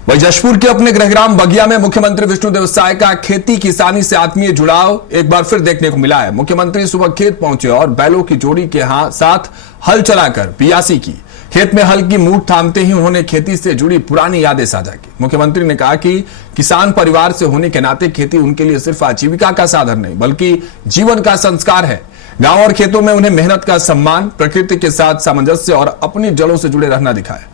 वही जशपुर के अपने गृहग्राम बगिया में मुख्यमंत्री विष्णुदेव साय का खेती किसानी से आत्मीय जुड़ाव एक बार फिर देखने को मिला है। मुख्यमंत्री सुबह खेत पहुंचे और बैलों की जोड़ी के साथ हल चलाकर बियासी की। खेत में हल की मूठ थामते ही उन्होंने खेती से जुड़ी पुरानी यादें साझा की। मुख्यमंत्री ने कहा कि किसान परिवार से होने के नाते खेती उनके लिए सिर्फ आजीविका का साधन नहीं बल्कि जीवन का संस्कार है। गांव और खेतों में उन्हें मेहनत का सम्मान, प्रकृति के साथ सामंजस्य और अपनी जड़ों से जुड़े रहना दिखाया।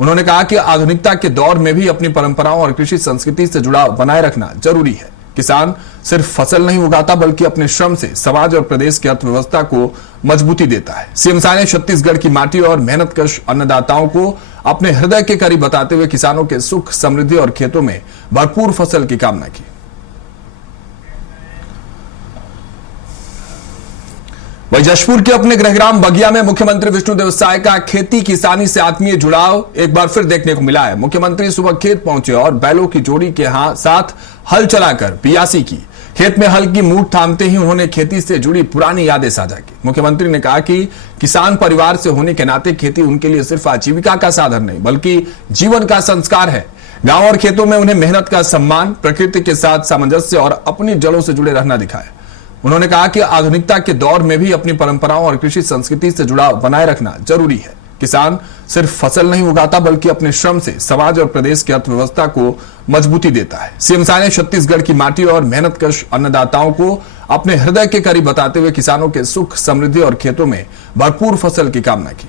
उन्होंने कहा कि आधुनिकता के दौर में भी अपनी परंपराओं और कृषि संस्कृति से जुड़ाव बनाए रखना जरूरी है। किसान सिर्फ फसल नहीं उगाता बल्कि अपने श्रम से समाज और प्रदेश की अर्थव्यवस्था को मजबूती देता है। सीएम साय ने छत्तीसगढ़ की माटी और मेहनतकश अन्नदाताओं को अपने हृदय के करीब बताते हुए किसानों के सुख, समृद्धि और खेतों में भरपूर फसल की कामना की। वही जशपुर के अपने गृहग्राम बगिया में मुख्यमंत्री विष्णुदेव साय का खेती किसानी से आत्मीय जुड़ाव एक बार फिर देखने को मिला है। मुख्यमंत्री सुबह खेत पहुंचे और बैलों की जोड़ी के साथ हल चलाकर बियासी की। खेत में हल की मूठ थामते ही उन्होंने खेती से जुड़ी पुरानी यादें साझा की। मुख्यमंत्री ने कहा कि किसान परिवार से होने के नाते खेती उनके लिए सिर्फ आजीविका का साधन नहीं बल्कि जीवन का संस्कार है। गांव और खेतों में उन्हें मेहनत का सम्मान, प्रकृति के साथ सामंजस्य और अपनी जड़ों से जुड़े रहना दिखाया। उन्होंने कहा कि आधुनिकता के दौर में भी अपनी परंपराओं और कृषि संस्कृति से जुड़ाव बनाए रखना जरूरी है। किसान सिर्फ फसल नहीं उगाता बल्कि अपने श्रम से समाज और प्रदेश की अर्थव्यवस्था को मजबूती देता है। सीएम साय ने छत्तीसगढ़ की माटी और मेहनतकश अन्नदाताओं को अपने हृदय के करीब बताते हुए किसानों के सुख, समृद्धि और खेतों में भरपूर फसल की कामना की।